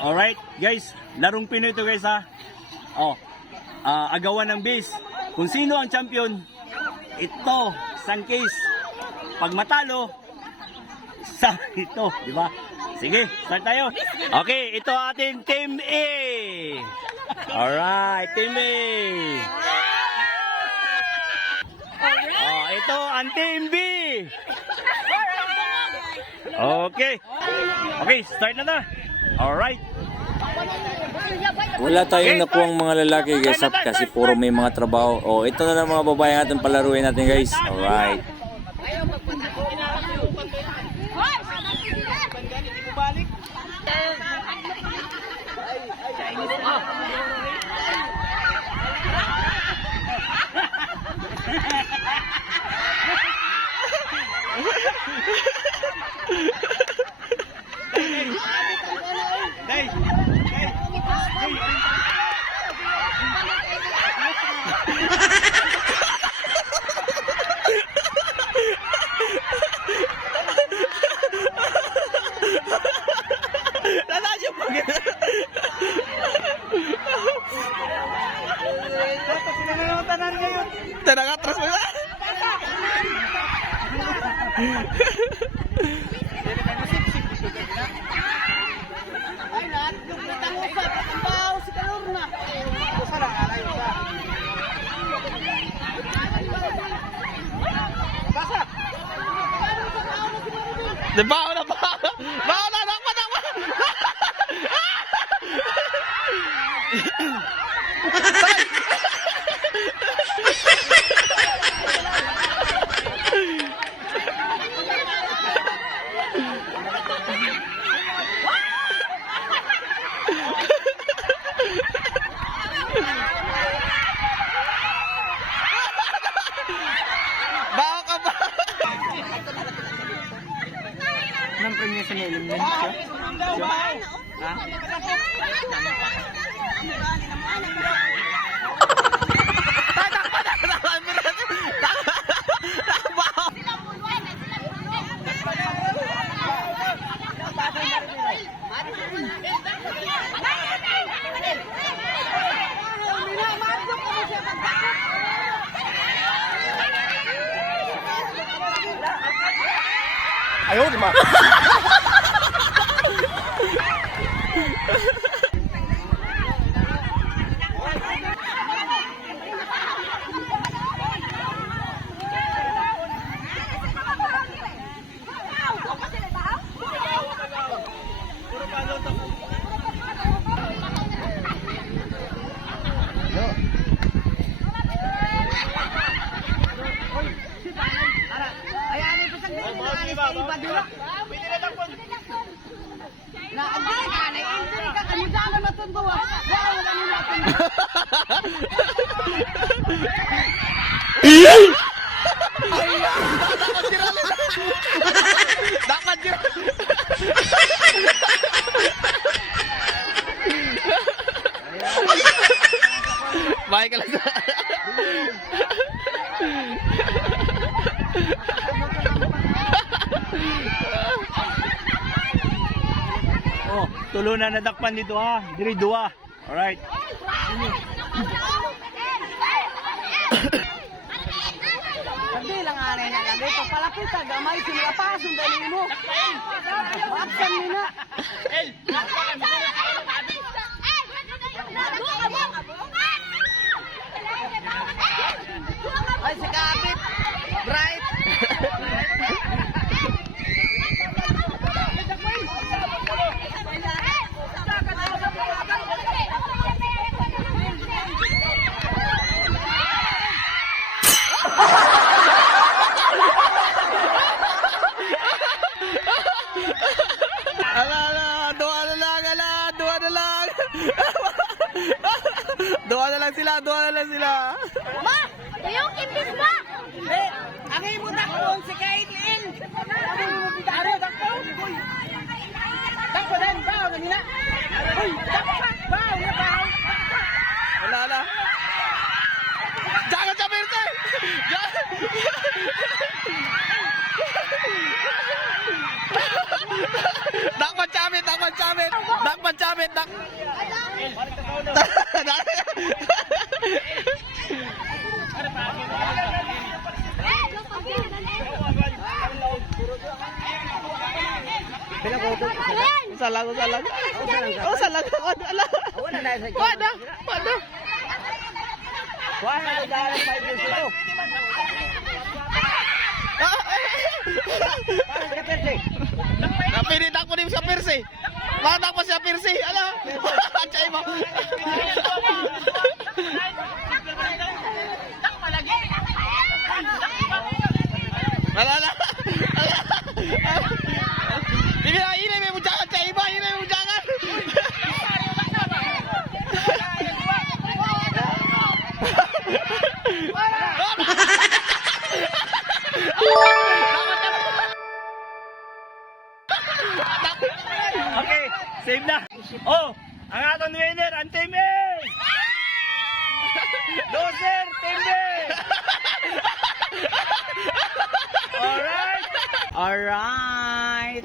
Alright, guys, larong Pinoy ito guys ha. Agawan ng base. Kung sino ang champion, ito, sun case. Pag matalo, sa ito, di ba? Sige, start tayo. Okay, ito ating Team A. Alright, Team A. Ito ang Team B. Okay. Okay, start na. Alright. Wala tayong nakuhang mga lalaki guys kasi puro may mga trabaho. Ito na lang mga babae natin palaruin natin guys. Alright. Atras mo na. Bawa na. Nang premium sa nilim niya. Ha? Ayaw, di ba? Dapat yun. Baik ka lang sa... tulo na nadakpan dito ha. Diri dua. Alright. Hindi lang anay na lang dito. Palapit sa gamay. Sinilapasun dali mo. Baksan nila. Ay, si Kapit. Bright. Doa na lang sila. Ma, yung imbis ba? Ang imo dakon si Kailin. Ano dakon? Dakon din ba nila? Uy, dakon ba nila? Wala. Jangan capirte. Dakpan camit. panchabit dak. Salag. Oh, salag. Ala. Wala. Napilit ako din sa Perse. Matak pa siya Perse. Ala. Chay mo. Ala. Hindi na inay may bujangan chay iba. Inay may bujangan. Okay, save na. Oh, ang aton winner, ang Team A! Loser, Team B! Alright! Alright.